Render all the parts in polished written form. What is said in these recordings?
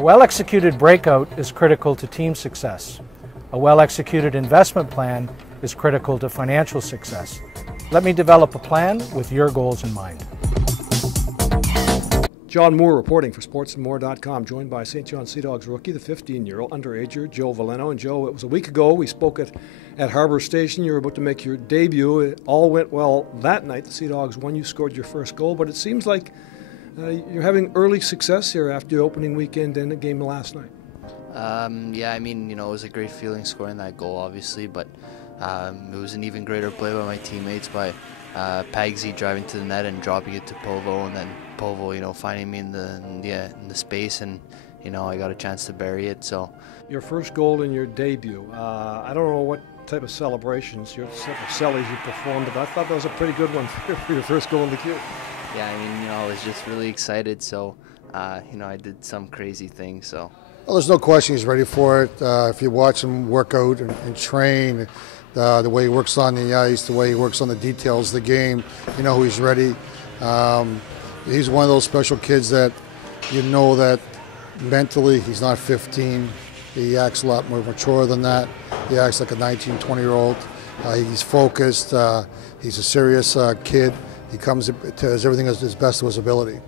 A well-executed breakout is critical to team success. A well-executed investment plan is critical to financial success. Let me develop a plan with your goals in mind. John Moore reporting for sportsandmore.com, joined by St. John Seadogs rookie, the 15-year-old underager Joe Veleno. And Joe, it was a week ago, we spoke at Harbour Station. You were about to make your debut. It all went well that night. The Seadogs won, you scored your first goal, but it seems like you're having early success here after the opening weekend and the game last night. Yeah, I mean, it was a great feeling scoring that goal, obviously, but it was an even greater play by my teammates, by Pagsy driving to the net and dropping it to Povo, and then Povo, finding me in the space, and I got a chance to bury it. So your first goal in your debut. I don't know what type of celebrations, your type of sellies you performed, but I thought that was a pretty good one for your first goal in the Q. Yeah, I mean, I was just really excited, so I did some crazy thing. So. Well, there's no question he's ready for it. If you watch him work out and train, the way he works on the ice, the way he works on the details of the game, he's ready. He's one of those special kids that that mentally he's not 15. He acts a lot more mature than that. He acts like a 19, 20-year-old. He's focused. He's a serious kid. He does everything as his best to his ability.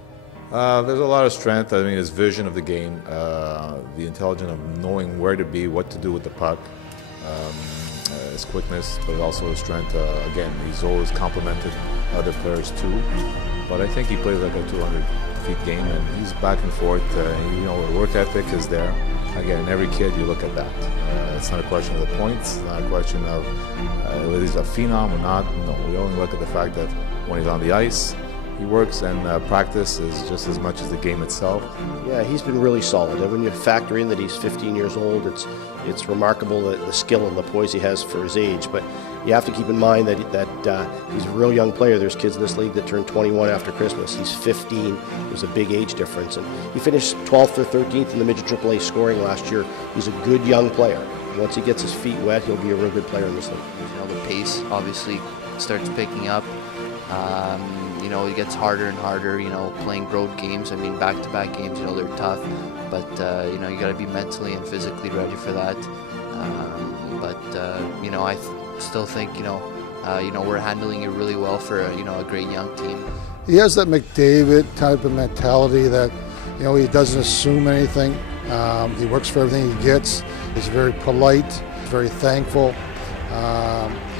There's a lot of strength. I mean, his vision of the game, the intelligence of knowing where to be, what to do with the puck, his quickness, but also his strength. Again, he's always complimented other players too. But I think he plays like a 200-feet game, and he's back and forth. The work ethic is there. Again, every kid, you look at that. It's not a question of the points. It's not a question of whether he's a phenom or not. No, we only look at the fact that when he's on the ice, he works, and practice is just as much as the game itself. Yeah, he's been really solid. And when you factor in that he's 15 years old, it's remarkable the skill and the poise he has for his age. But you have to keep in mind that he's a real young player. There's kids in this league that turn 21 after Christmas. He's 15. There's a big age difference. And he finished 12th or 13th in the midget AAA scoring last year. He's a good young player. Once he gets his feet wet, he'll be a real good player in this league. The pace obviously starts picking up. It gets harder and harder, playing road games. I mean, back-to-back games, they're tough. But, you got to be mentally and physically ready for that. I still think, we're handling it really well for, a great young team. He has that McDavid type of mentality that, he doesn't assume anything. He works for everything he gets. He's very polite, very thankful.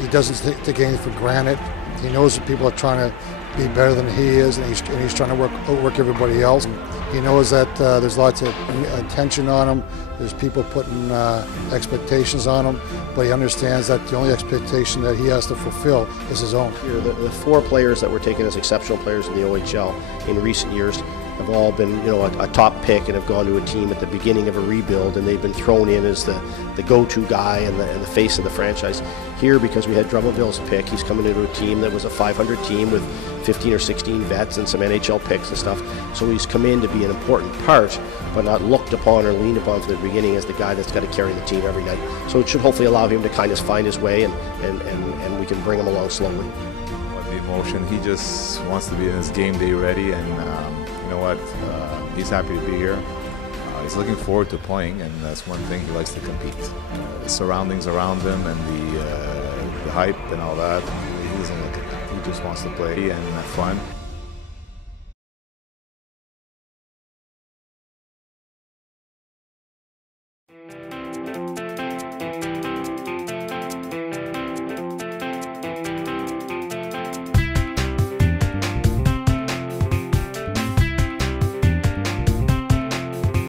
He doesn't take anything for granted. He knows that people are trying to be better than he is, and he's trying to outwork everybody else. He knows that there's lots of attention on him. There's people putting expectations on him, but he understands that the only expectation that he has to fulfill is his own. The four players that were taken as exceptional players in the OHL in recent years have all been, a top pick and have gone to a team at the beginning of a rebuild, and they've been thrown in as the go-to guy and the face of the franchise. Here, because we had Drummondville's pick, he's coming into a team that was a 500 team with 15 or 16 vets and some NHL picks and stuff. So he's come in to be an important part, but not looked upon or leaned upon from the beginning as the guy that's got to carry the team every night. So it should hopefully allow him to kind of find his way, and we can bring him along slowly. The emotion, he just wants to be in his game day ready, and you know what, he's happy to be here. He's looking forward to playing, and that's one thing, he likes to compete. The surroundings around him and the hype and all that, he doesn't look at that. He just wants to play and have fun.